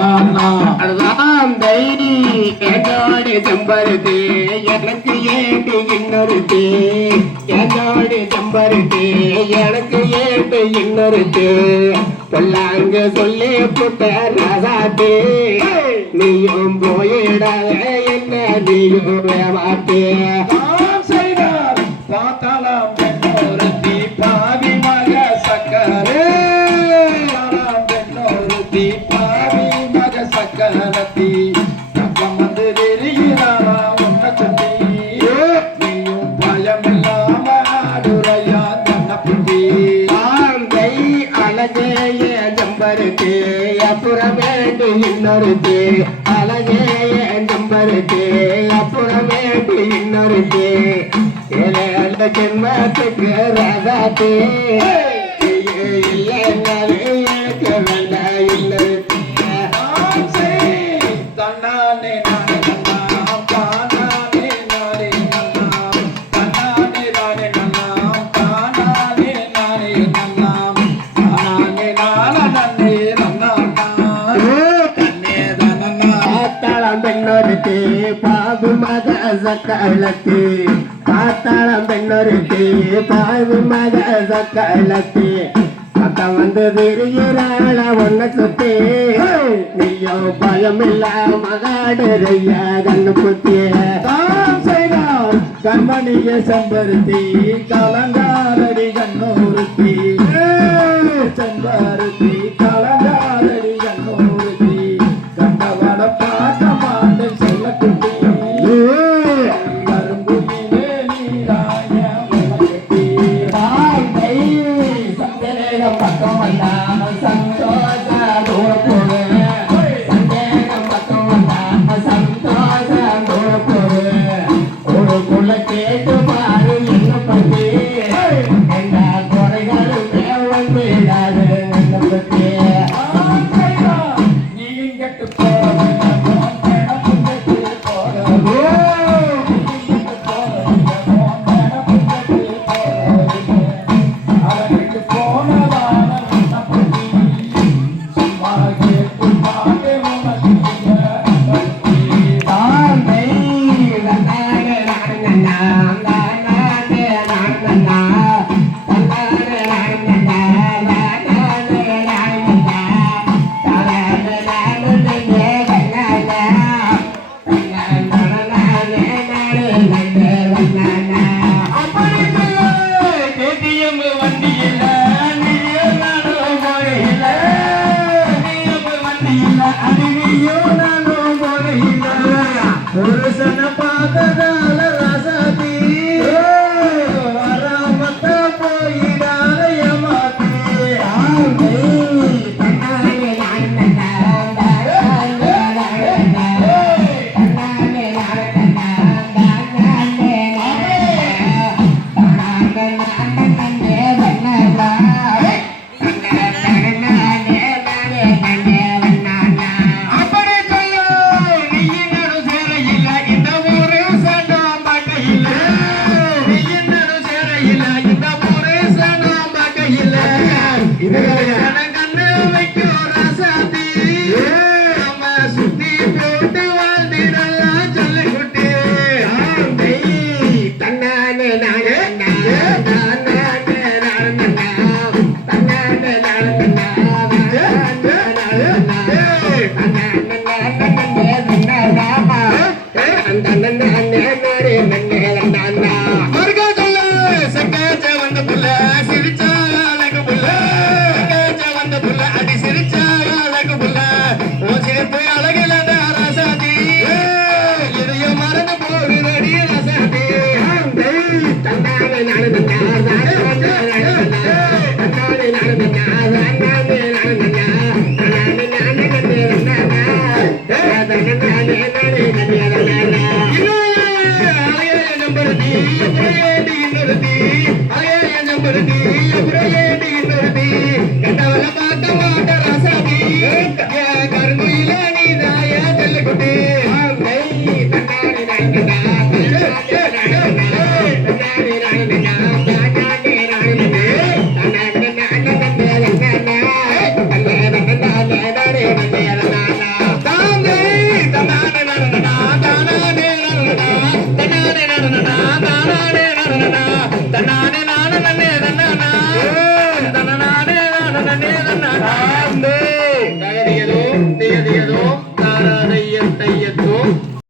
அதுதான் என்னோட செம்பருத்தி எனக்கு ஏண்டு இன்னொருத்தி என்னோட செம்பருத்தி எனக்கு ஏண்டு இன்னொருத்தி பொல்லாங்க சொல்லி புட்ட ராசாத்தி நீயும் போயிடாத என்ன நீயும் வேமாத்தே பார்த்தாலாம் பெண்ணொருத்தி பாவி மக சக்கரே பெண்ணொருத்தி பாவி மக சக்கரத்தி பக்கம் வந்து தெரிகிறாரா உன்னை சொல்லி நீயும் பயமில்லாம ஆடுறையா தன்னை புத்தி அழகேய நம்பருக்கு அப்புறமேண்டு இன்னொருக்கு அழகேய நம்பருக்கு அப்புறமேண்டு இன்னொருக்கு ஜென்மத்துக்கு ராதாத்தே எனக்கு வேண்டாம் இன்னொருக்கு தன்னானே நானே நன்னாம் தானானே நானே நன்னாம் தன்னானே நானே நன்னாம் தானானே நானே நன்னாம் தானானே நானே நன்னே நன்னாம் தன்னே தனன்னா பாத்தாளம் பெண்ணொருத்தி பாபு மக சக்களத்தி பாத்தாளம் பெண்ணொருத்தி பாபு மக சக்களத்தி பக்கம் வந்து திரிகிறாள ஒன்ன சுத்தி நீயோ பயமில்ல மகாடுறைய கண்ணு புத்திய கண்மணிய செம்பருத்தி கலங்காரடி கண்ணூருத்தி செம்பருத்தி கலங்காரடி கண்ணூருத்தி கண்டவட பார்க்க மாட்டேன் செல்ல குட்டி கரும்புயிலே நீராய கட்டி சந்தேகம் பக்கம் வந்தாம சந்தோஷ தூரப்போடு சந்தேகம் பக்கம் வந்தாம சந்தோஷ தூரப்போடு ஒரு புள்ள கேட்டு பாரு என்ன பத்தி எந்த குறைகளும் தேவன் விடாது என்ன பத்தி நீ கட்டு போறது புருஷன பார்த்ததால ரசதி வராமத்த போயிடாத ஏமாத்தி அப்படி சொல்ல நீ சேர இல்ல இந்த ஊரு சண்டா நன்னே நன்னா